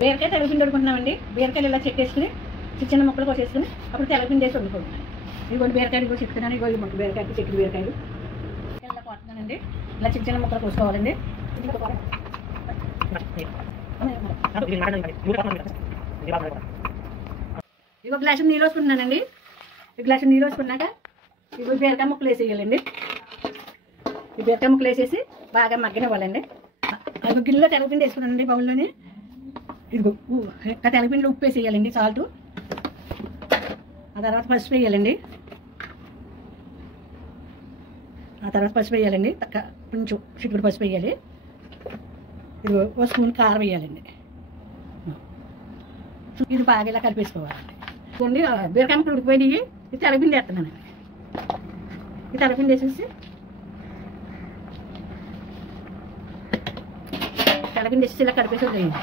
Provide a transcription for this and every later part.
బీరకాయ తెల్లపిండి వండుకుంటున్నామండి. బీరకాయలు ఇలా చెక్కేసుకుని చిన్న ముక్కలు కోసేసుకుని అప్పుడు తెల్లపిండి వేసి వండుకుంటున్నాను. ఇదిగోండి బీరకాయలు కూడా చెప్తున్నాను. ఇగో ఈ ముక్క బీరకాయలు చెక్కిన బీరకాయలు ఇలా కోస్తున్నానండి. ఇలా చిన్న ముక్కలు కోసుకోవాలండి. ఇగో గ్లాసు నీళ్ళు వేసుకుంటున్నానండి. ఈ గ్లాసు నీళ్ళు వేసుకున్నాక ఇగో బీరకాయ ముక్కలు వేసేయాలండి. ఈ బీరకాయ ముక్కలు వేసేసి బాగా మగ్గనివ్వాలండి. అది గిన్నెలో తెల్లపిండి వేసుకున్నానండి. బౌల్లోని ఇదిగో తెల్లపిండిలో ఉప్పు వేసేయాలండి, సాల్ట్. ఆ తర్వాత పసుపు వేయాలండి. కొంచెం చిక్కుడు పసుపు వేయాలి. ఇదిగో ఒక స్పూన్ కారం వేయాలండి. ఇది బాగా ఇలా కలిపేసుకోవాలండి. ఇదిగోండి బీరకాయ ముక్కలు ఉడికిపోయినాయి. ఇది తెల్లపిండి వేస్తున్నానండి. ఈ తెల్లపిండి వేసేసి ఇలా కలిపేసి వదిలేయండి.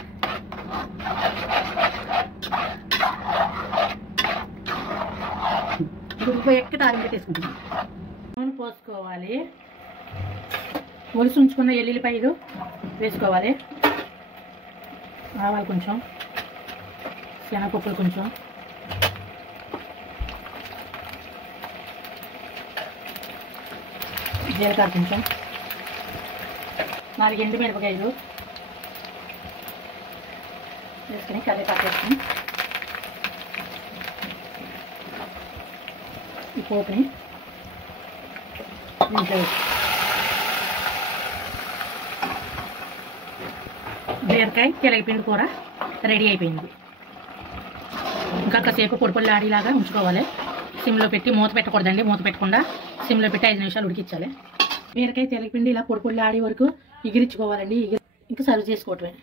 ఉడికిపోయాక తాలింపు తీసుకుంటున్నాం. నూనె పోసుకోవాలి. ఒలిసి ఉంచుకున్న ఎల్లుల్లిపాయలు వేసుకోవాలి. ఆవాలు కొంచెం, శనగపప్పులు కొంచెం, జీలకర్ర కొంచెం, 4 ఎండుమిరపకాయలు వేసుకుని కరివేపాకు వేసుకుని ఈ పోపుని దీంట్లో బీరకాయ తెల్లపిండి కూర రెడీ అయిపోయింది. ఇంకా కాసేపు పొడిలాడిలాగా ఉంచుకోవాలి. సిమ్లో పెట్టి మూత పెట్టకూడదండి. మూత పెట్టకుండా సిమ్లో పెట్టి 5 నిమిషాలు ఉడికించాలి. బీరకాయ తెల్లపిండి ఇలా పొడిలాడి వరకు ఎగిరించుకోవాలండి. ఇంకా సర్వ్ చేసుకోవటమే.